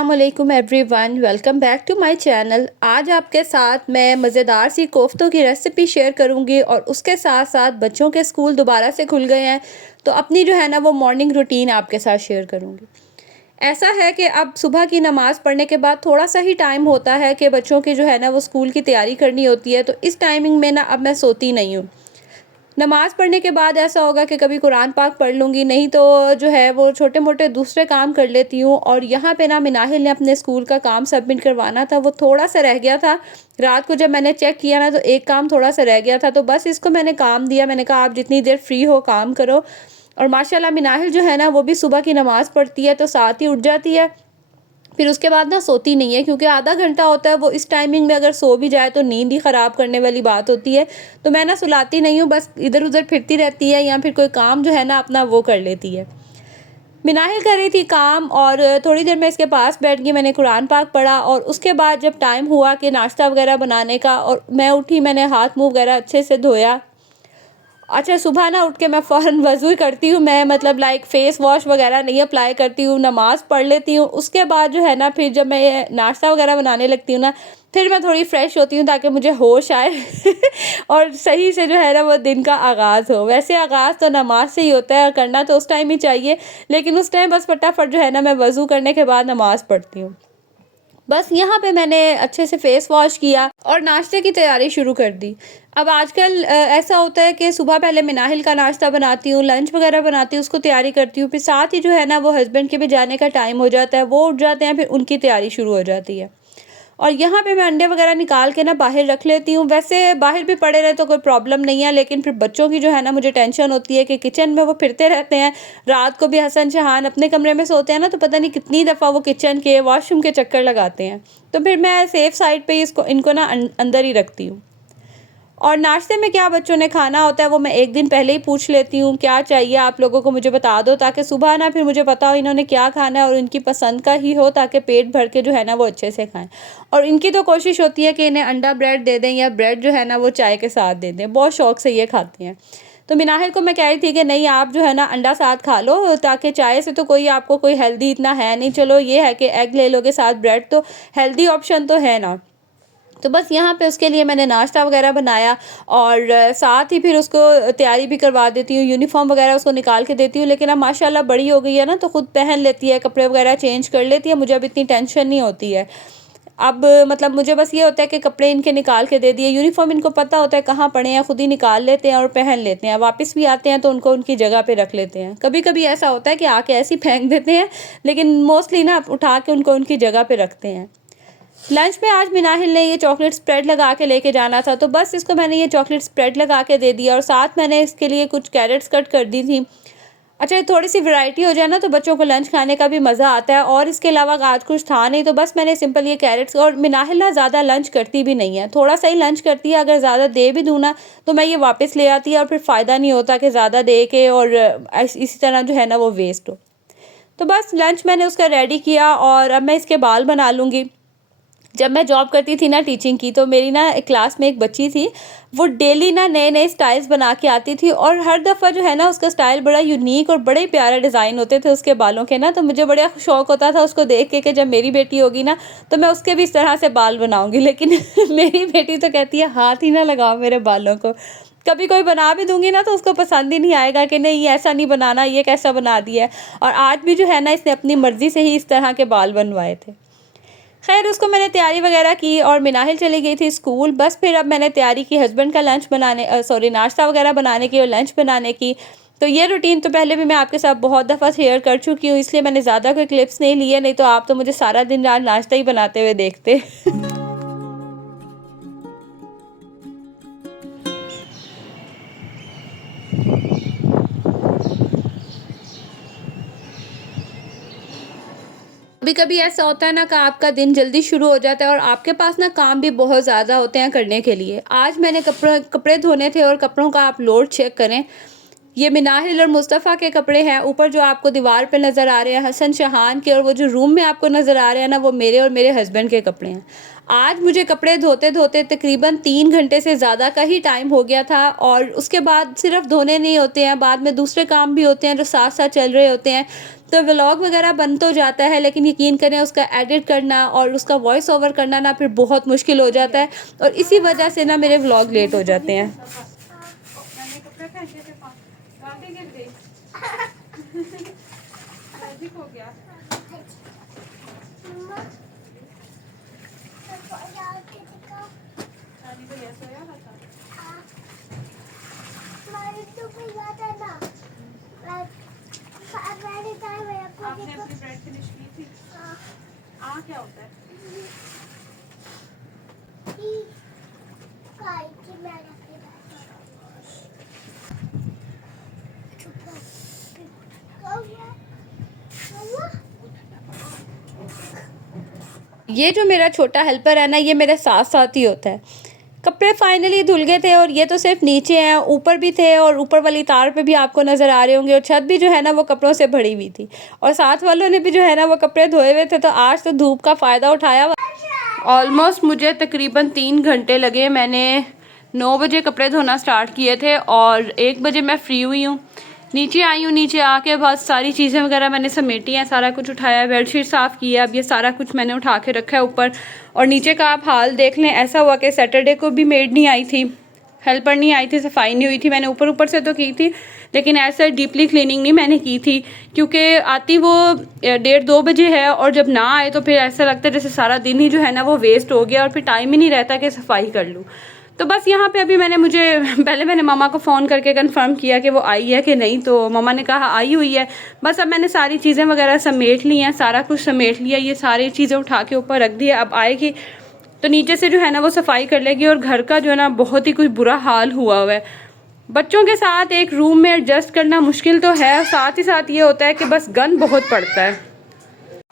अस्सलामुअलैकुम everyone, welcome back to my channel. आज आपके साथ मैं मज़ेदार सी कोफ्तों की रेसिपी शेयर करूंगी और उसके साथ साथ बच्चों के स्कूल दोबारा से खुल गए हैं तो अपनी जो है ना वो मॉर्निंग रूटीन आपके साथ शेयर करूंगी। ऐसा है कि अब सुबह की नमाज़ पढ़ने के बाद थोड़ा सा ही टाइम होता है कि बच्चों की जो है ना वो स्कूल की तैयारी करनी होती है, तो इस टाइमिंग में ना अब मैं सोती नहीं हूँ। नमाज़ पढ़ने के बाद ऐसा होगा कि कभी कुरान पाक पढ़ लूँगी, नहीं तो जो है वो छोटे-मोटे दूसरे काम कर लेती हूँ। और यहाँ पे ना मिनाहिल ने अपने स्कूल का काम सबमिट करवाना था, वो थोड़ा-सा रह गया था। रात को जब मैंने चेक किया ना तो एक काम थोड़ा-सा रह गया था, तो बस इसको मैंने काम दिया। मैंने कहा आप जितनी देर फ्री हो काम करो। और माशाल्लाह मिनाहिल जो है ना वो भी सुबह की नमाज़ पढ़ती है तो साथ ही उठ जाती है। फिर उसके बाद ना सोती नहीं है, क्योंकि आधा घंटा होता है, वो इस टाइमिंग में अगर सो भी जाए तो नींद ही ख़राब करने वाली बात होती है। तो मैं ना सुलाती नहीं हूँ, बस इधर-उधर फिरती रहती है या फिर कोई काम जो है ना अपना वो कर लेती है। मिनाहिल कर रही थी काम और थोड़ी देर मैं इसके पास बैठ गई, मैंने कुरान पाक पढ़ा और उसके बाद जब टाइम हुआ कि नाश्ता वग़ैरह बनाने का और मैं उठी, मैंने हाथ मुँह वग़ैरह अच्छे से धोया। अच्छा, सुबह ना उठ के मैं फ़ौरन वज़ू करती हूँ। मैं मतलब लाइक फ़ेस वॉश वग़ैरह नहीं अप्लाई करती हूँ, नमाज़ पढ़ लेती हूँ। उसके बाद जो है ना फिर जब मैं ये नाश्ता वग़ैरह बनाने लगती हूँ ना, फिर मैं थोड़ी फ्रेश होती हूँ ताकि मुझे होश आए और सही से जो है ना वो दिन का आगाज़ हो। वैसे आगाज़ तो नमाज़ से ही होता है, करना तो उस टाइम ही चाहिए, लेकिन उस टाइम बस फटाफट जो है ना मैं वज़ू करने के बाद नमाज़ पढ़ती हूँ। बस यहाँ पे मैंने अच्छे से फ़ेस वॉश किया और नाश्ते की तैयारी शुरू कर दी। अब आजकल ऐसा होता है कि सुबह पहले मिनाहिल का नाश्ता बनाती हूँ, लंच वग़ैरह बनाती हूँ, उसको तैयारी करती हूँ। फिर साथ ही जो है ना वो हस्बैंड के भी जाने का टाइम हो जाता है, वो उठ जाते हैं, फिर उनकी तैयारी शुरू हो जाती है। और यहाँ पे मैं अंडे वग़ैरह निकाल के ना बाहर रख लेती हूँ। वैसे बाहर भी पड़े रहे तो कोई प्रॉब्लम नहीं है, लेकिन फिर बच्चों की जो है ना मुझे टेंशन होती है कि किचन में वो फिरते रहते हैं। रात को भी हसन शहान अपने कमरे में सोते हैं ना, तो पता नहीं कितनी दफ़ा वो किचन के वॉशरूम के चक्कर लगाते हैं। तो फिर मैं सेफ़ साइड पे ही इसको इनको ना अंदर ही रखती हूँ। और नाश्ते में क्या बच्चों ने खाना होता है वो मैं एक दिन पहले ही पूछ लेती हूँ, क्या चाहिए आप लोगों को मुझे बता दो, ताकि सुबह ना फिर मुझे पता हो इन्होंने क्या खाना है और इनकी पसंद का ही हो, ताकि पेट भर के जो है ना वो अच्छे से खाएँ। और इनकी तो कोशिश होती है कि इन्हें अंडा ब्रेड दे दें या ब्रेड जो है ना वो चाय के साथ दे दें, बहुत शौक़ से ये खाते हैं। तो मिनाहिल को मैं कह रही थी कि नहीं, आप जो है ना अंडा साथ खा लो, ताकि चाय से तो कोई आपको कोई हेल्दी इतना है नहीं, चलो ये है कि एग ले लोगे साथ ब्रेड, तो हेल्दी ऑप्शन तो है ना। तो बस यहाँ पे उसके लिए मैंने नाश्ता वग़ैरह बनाया और साथ ही फिर उसको तैयारी भी करवा देती हूँ, यूनिफ़ॉर्म वग़ैरह उसको निकाल के देती हूँ। लेकिन अब माशाल्लाह बड़ी हो गई है ना, तो ख़ुद पहन लेती है, कपड़े वग़ैरह चेंज कर लेती है, मुझे अब इतनी टेंशन नहीं होती है। अब मतलब मुझे बस ये होता है कि कपड़े इनके निकाल के दे दिए, यूनिफ़ॉर्म इनको पता होता है कहाँ पड़े हैं, ख़ुद ही निकाल लेते हैं और पहन लेते हैं। वापस भी आते हैं तो उनको उनकी जगह पे रख लेते हैं। कभी-कभी ऐसा होता है कि आके ऐसे ही फेंक देते हैं, लेकिन मोस्टली ना उठा के उनको उनकी जगह पे रखते हैं। लंच में आज मिनाहिल ने ये चॉकलेट स्प्रेड लगा के लेके जाना था, तो बस इसको मैंने ये चॉकलेट स्प्रेड लगा के दे दिया और साथ मैंने इसके लिए कुछ कैरेट्स कट कर दी थी। अच्छा, थोड़ी-सी वैरायटी हो जाए ना तो बच्चों को लंच खाने का भी मज़ा आता है। और इसके अलावा आज कुछ था नहीं, तो बस मैंने सिंपल ये कैरेट्स, और मिनाहिल ना ज़्यादा लंच करती भी नहीं है, थोड़ा-सा ही लंच करती है। अगर ज़्यादा दे भी दूँ ना तो मैं ये वापस ले आती है और फिर फ़ायदा नहीं होता कि ज़्यादा दे के और इसी तरह जो है ना वो वेस्ट हो। तो बस लंच मैंने उसका रेडी किया और अब मैं इसके बाल बना लूँगी। जब मैं जॉब करती थी ना टीचिंग की, तो मेरी ना एक क्लास में एक बच्ची थी, वो डेली ना नए-नए स्टाइल्स बना के आती थी और हर दफ़ा जो है ना उसका स्टाइल बड़ा यूनिक और बड़े प्यारे डिज़ाइन होते थे उसके बालों के ना, तो मुझे बड़ा शौक होता था उसको देख के कि जब मेरी बेटी होगी ना तो मैं उसके भी इस तरह से बाल बनाऊँगी। लेकिन मेरी बेटी तो कहती है हाथ ही ना लगाओ मेरे बालों को। कभी कोई बना भी दूँगी ना तो उसको पसंद ही नहीं आएगा कि नहीं ऐसा नहीं बनाना, ये कैसा बना दिया है। और आज भी जो है ना इसने अपनी मर्ज़ी से ही इस तरह के बाल बनवाए थे। ख़ैर उसको मैंने तैयारी वग़ैरह की और मिनाहिल चली गई थी स्कूल। बस फिर अब मैंने तैयारी की हस्बैंड का लंच बनाने सॉरी नाश्ता वग़ैरह बनाने की और लंच बनाने की। तो ये रूटीन तो पहले भी मैं आपके साथ बहुत दफ़ा शेयर कर चुकी हूँ, इसलिए मैंने ज़्यादा कोई क्लिप्स नहीं लिए, नहीं तो आप तो मुझे सारा दिन रात नाश्ता ही बनाते हुए देखते। कभी-कभी ऐसा होता है ना कि आपका दिन जल्दी शुरू हो जाता है और आपके पास ना काम भी बहुत ज़्यादा होते हैं करने के लिए। आज मैंने कपड़े कपड़े धोने थे और कपड़ों का आप लोड चेक करें, ये मिनाहिल और मुस्तफ़ा के कपड़े हैं। ऊपर जो आपको दीवार पे नज़र आ रहे हैं हसन शहान के, और वो जो रूम में आपको नज़र आ रहे हैं ना, वो मेरे और मेरे हस्बैंड के कपड़े हैं। आज मुझे कपड़े धोते-धोते तकरीबन 3 घंटे से ज़्यादा का ही टाइम हो गया था, और उसके बाद सिर्फ़ धोने नहीं होते हैं, बाद में दूसरे काम भी होते हैं जो साथ-साथ चल रहे होते हैं। तो व्लॉग वगैरह बन तो जाता है, लेकिन यकीन करें उसका एडिट करना और उसका वॉइस ओवर करना ना फिर बहुत मुश्किल हो जाता है, और इसी वजह से ना मेरे व्लॉग लेट हो जाते हैं। आपने अपनी ब्रेड फिनिश की थी? क्या होता है? ये जो मेरा छोटा हेल्पर है ना, ये मेरे साथ साथ ही होता है। कपड़े फाइनली धुल गए थे, और ये तो सिर्फ नीचे हैं, ऊपर भी थे और ऊपर वाली तार पे भी आपको नज़र आ रहे होंगे, और छत भी जो है ना वो कपड़ों से भरी हुई थी, और साथ वालों ने भी जो है ना वो कपड़े धोए हुए थे। तो आज तो धूप का फ़ायदा उठाया। ऑलमोस्ट मुझे तकरीबन 3 घंटे लगे। मैंने 9 बजे कपड़े धोना स्टार्ट किए थे और 1 बजे मैं फ्री हुई हूँ। नीचे आई हूँ, नीचे आके बस सारी चीज़ें वगैरह मैंने समेटी हैं, सारा कुछ उठाया, बेडशीट साफ़ किया। अब ये सारा कुछ मैंने उठा के रखा है ऊपर। और नीचे का आप हाल देख लें, ऐसा हुआ कि सैटरडे को भी मेड नहीं आई थी, हेल्पर नहीं आई थी, सफाई नहीं हुई थी। मैंने ऊपर ऊपर से तो की थी, लेकिन ऐसा डीपली क्लीनिंग नहीं मैंने की थी, क्योंकि आती वो 1:30-2 बजे है, और जब ना आए तो फिर ऐसा लगता है जैसे सारा दिन ही जो है ना वो वेस्ट हो गया, और फिर टाइम ही नहीं रहता कि सफाई कर लूँ। तो बस यहाँ पे अभी पहले मैंने मामा को फ़ोन करके कंफर्म किया कि वो आई है कि नहीं, तो मामा ने कहा आई हुई है। बस अब मैंने सारी चीज़ें वगैरह समेट ली हैं, सारा कुछ समेट लिया, ये सारी चीज़ें उठा के ऊपर रख दिया। अब आएगी तो नीचे से जो है ना वो सफाई कर लेगी। और घर का जो है ना बहुत ही कुछ बुरा हाल हुआ है। बच्चों के साथ एक रूम में एडजस्ट करना मुश्किल तो है, साथ ही साथ ये होता है कि बस गंद बहुत पड़ता है।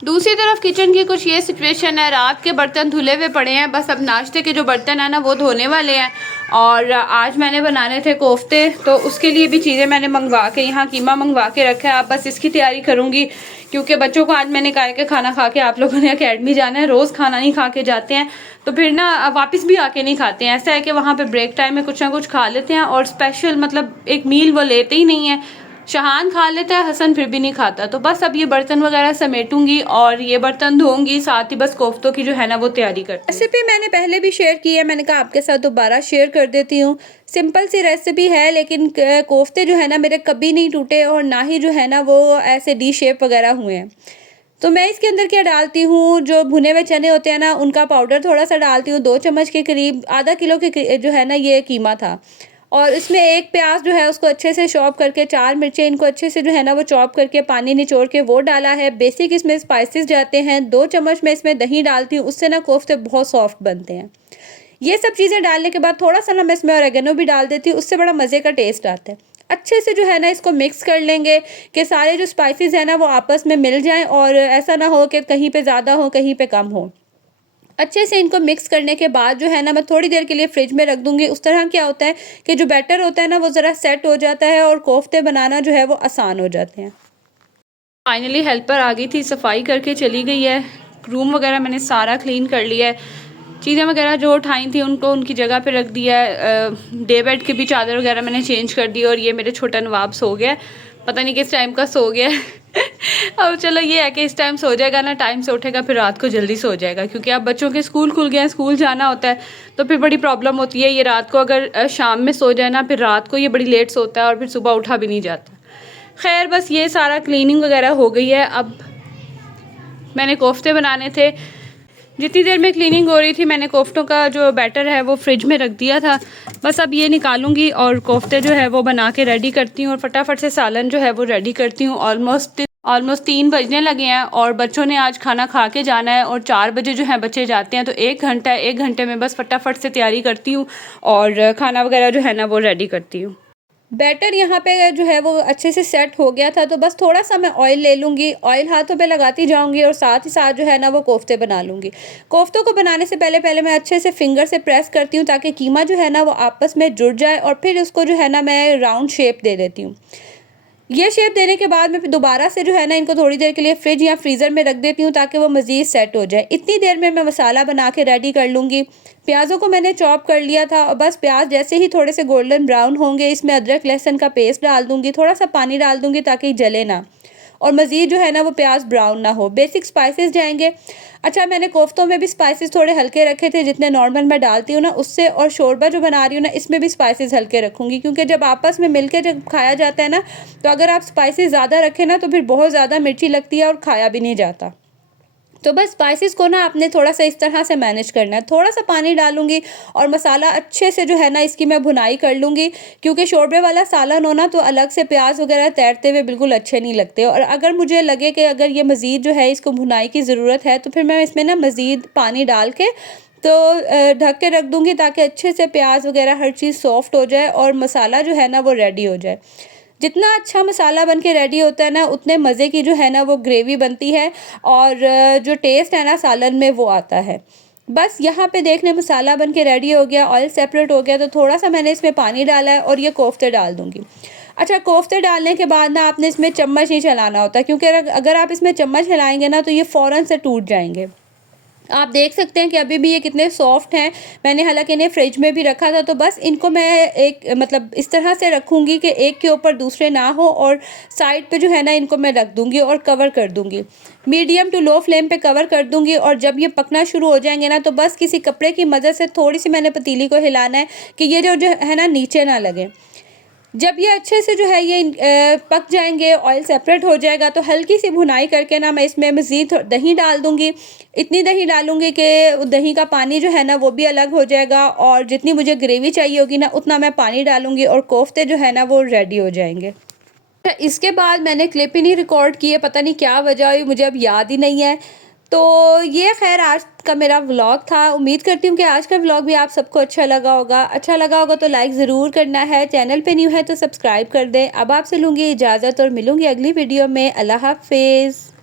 दूसरी तरफ किचन की कुछ ये सिचुएशन है, रात के बर्तन धुले हुए पड़े हैं, बस अब नाश्ते के जो बर्तन हैं ना वो धोने वाले हैं। और आज मैंने बनाने थे कोफ्ते, तो उसके लिए भी चीज़ें मैंने मंगवा के, यहाँ कीमा मंगवा के रखा है। अब बस इसकी तैयारी करूँगी, क्योंकि बच्चों को आज मैंने कहा कि खाना खा के आप लोगों ने अकेडमी जाना है। रोज़ खाना नहीं खा के जाते हैं, तो फिर ना वापस भी आके नहीं खाते हैं। ऐसा है कि वहाँ पर ब्रेक टाइम में कुछ ना कुछ खा लेते हैं, और स्पेशल मतलब एक मील वो लेते ही नहीं है। शहान खा लेता है, हसन फिर भी नहीं खाता। तो बस अब ये बर्तन वगैरह समेटूंगी और ये बर्तन धोऊंगी, साथ ही बस कोफ्तों की जो है ना वो तैयारी करती हूँ। रेसिपी मैंने पहले भी शेयर की है, मैंने कहा आपके साथ दोबारा शेयर कर देती हूँ। सिंपल सी रेसिपी है, लेकिन कोफ्ते जो है ना मेरे कभी नहीं टूटे, और ना ही जो है ना वो ऐसे डी शेप वगैरह हुए हैं। तो मैं इसके अंदर क्या डालती हूँ, जो भुने हुए चने होते हैं ना उनका पाउडर थोड़ा सा डालती हूँ, 2 चम्मच के करीब, आधा किलो के जो है ना ये कीमा था। और इसमें एक प्याज जो है उसको अच्छे से चॉप करके, 4 मिर्चें इनको अच्छे से जो है ना वो चॉप करके पानी निचोड़ के वो डाला है। बेसिक इसमें स्पाइसेस जाते हैं। 2 चम्मच मैं इसमें दही डालती हूँ, उससे ना कोफ्ते बहुत सॉफ्ट बनते हैं। ये सब चीज़ें डालने के बाद थोड़ा सा ना मैं इसमें ऑरिगेनो भी डाल देती हूँ, उससे बड़ा मज़े का टेस्ट आता है। अच्छे से जो है ना इसको मिक्स कर लेंगे कि सारे जो स्पाइसेस हैं ना वो आपस में मिल जाएं, और ऐसा ना हो कि कहीं पे ज़्यादा हो कहीं पे कम हो। अच्छे से इनको मिक्स करने के बाद जो है ना मैं थोड़ी देर के लिए फ्रिज में रख दूँगी। उस तरह क्या होता है कि जो बैटर होता है ना वो ज़रा सेट हो जाता है, और कोफ्ते बनाना जो है वो आसान हो जाते हैं। फाइनली हेल्पर आ गई थी, सफाई करके चली गई है। रूम वगैरह मैंने सारा क्लीन कर लिया है, चीज़ें वगैरह जो उठाई थी उनको उनकी जगह पे रख दिया है। डे बेड की भी चादर वगैरह मैंने चेंज कर दी, और ये मेरे छोटा नवाब सो गया, पता नहीं किस टाइम का सो गया अब चलो ये है कि इस टाइम सो जाएगा ना, टाइम से उठेगा फिर रात को जल्दी सो जाएगा, क्योंकि अब बच्चों के स्कूल खुल गए हैं, स्कूल जाना होता है, तो फिर बड़ी प्रॉब्लम होती है। ये रात को अगर शाम में सो जाए ना, फिर रात को ये बड़ी लेट सोता है, और फिर सुबह उठा भी नहीं जाता। खैर बस ये सारा क्लीनिंग वगैरह हो गई है। अब मैंने कोफ्ते बनाने थे, जितनी देर में क्लीनिंग हो रही थी मैंने कोफ्तों का जो बैटर है वो फ्रिज में रख दिया था। बस अब ये निकालूंगी और कोफ्ते जो है वो बना के रेडी करती हूँ, और फटाफट से सालन जो है वो रेडी करती हूँ। ऑलमोस्ट 3 बजने लगे हैं, और बच्चों ने आज खाना खा के जाना है, और 4 बजे जो है बच्चे जाते हैं, तो 1 घंटा 1 घंटे में बस फटाफट से तैयारी करती हूँ और खाना वगैरह जो है ना वो रेडी करती हूँ। बैटर यहाँ पे जो है वो अच्छे से सेट हो गया था, तो बस थोड़ा-सा मैं ऑयल ले लूँगी, ऑयल हाथों पे लगाती जाऊँगी और साथ ही साथ जो है ना वो कोफ्ते बना लूँगी। कोफ्तों को बनाने से पहले मैं अच्छे से फिंगर से प्रेस करती हूँ ताकि कीमा जो है ना वो आपस में जुड़ जाए और फिर उसको जो है ना मैं राउंड शेप दे देती हूँ। ये शेप देने के बाद मैं फिर दोबारा से जो है ना इनको थोड़ी देर के लिए फ्रिज या फ्रीज़र में रख देती हूँ ताकि वो मज़ीद सेट हो जाए। इतनी देर में मैं मसाला बना के रेडी कर लूँगी। प्याज़ों को मैंने चॉप कर लिया था और बस प्याज जैसे ही थोड़े से गोल्डन ब्राउन होंगे, इसमें अदरक लहसुन का पेस्ट डाल दूँगी, थोड़ा-सा पानी डाल दूँगी ताकि जले ना और मज़ीद जो है ना वो प्याज ब्राउन ना हो। बेसिक स्पाइसेस जाएँगे। अच्छा, मैंने कोफ्तों में भी स्पाइसेस थोड़े हल्के रखे थे, जितने नॉर्मल मैं डालती हूँ ना उससे, और शोरबा जो बना रही हूँ ना इसमें भी स्पाइसेस हल्के रखूँगी क्योंकि जब आपस में मिलके जब खाया जाता है ना, तो अगर आप स्पाइसेस ज़्यादा रखें ना तो फिर बहुत ज़्यादा मिर्ची लगती है और खाया भी नहीं जाता। तो बस स्पाइसेस को ना आपने थोड़ा-सा इस तरह से मैनेज करना है। थोड़ा-सा पानी डालूँगी और मसाला अच्छे से जो है ना इसकी मैं भुनाई कर लूँगी, क्योंकि शोरबे वाला सालन हो ना तो अलग से प्याज़ वग़ैरह तैरते हुए बिल्कुल अच्छे नहीं लगते, और अगर मुझे लगे कि अगर ये मज़ीद जो है इसको भुनाई की ज़रूरत है तो फिर मैं इसमें ना मज़ीद पानी डाल के तो ढक के रख दूँगी ताकि अच्छे से प्याज़ वग़ैरह हर चीज़ सॉफ्ट हो जाए और मसाला जो है ना वो रेडी हो जाए। जितना अच्छा मसाला बन के रेडी होता है ना, उतने मज़े की जो है ना वो ग्रेवी बनती है और जो टेस्ट है ना सालन में वो आता है। बस यहाँ पे देख लें मसाला बन के रेडी हो गया, ऑयल सेपरेट हो गया, तो थोड़ा-सा मैंने इसमें पानी डाला है और ये कोफ्ते डाल दूँगी। अच्छा, कोफ्ते डालने के बाद ना आपने इसमें चम्मच नहीं चलाना होता, क्योंकि अगर आप इसमें चम्मच हिलाएँगे ना तो ये फ़ौरन से टूट जाएँगे। आप देख सकते हैं कि अभी भी ये कितने सॉफ्ट हैं। मैंने हालाँकि इन्हें फ्रिज में भी रखा था, तो बस इनको मैं एक मतलब इस तरह से रखूँगी कि एक के ऊपर दूसरे ना हो, और साइड पे जो है ना इनको मैं रख दूँगी और कवर कर दूँगी। मीडियम टू लो फ्लेम पे कवर कर दूँगी और जब ये पकना शुरू हो जाएँगे ना तो बस किसी कपड़े की मदद से थोड़ी-सी मैंने पतीली को हिलाना है कि ये जो है ना नीचे ना लगे। जब ये अच्छे से जो है ये पक जाएँगे, ऑयल सेपरेट हो जाएगा, तो हल्की-सी भुनाई करके ना मैं इसमें मज़ीद दही डाल दूँगी। इतनी दही डालूँगी कि दही का पानी जो है ना वो भी अलग हो जाएगा, और जितनी मुझे ग्रेवी चाहिए होगी ना उतना मैं पानी डालूँगी और कोफ्ते जो है ना वो रेडी हो जाएँगे। इसके बाद मैंने क्लिप ही नहीं रिकॉर्ड की है, पता नहीं क्या वजह हुई, मुझे अब याद ही नहीं है। तो ये ख़ैर आज का मेरा व्लॉग था। उम्मीद करती हूँ कि आज का व्लॉग भी आप सबको अच्छा लगा होगा। अच्छा लगा होगा तो लाइक ज़रूर करना है, चैनल पे न्यू है तो सब्सक्राइब कर दें। अब आपसे लूँगी इजाज़त और मिलूँगी अगली वीडियो में। अल्लाह हाफ़िज़।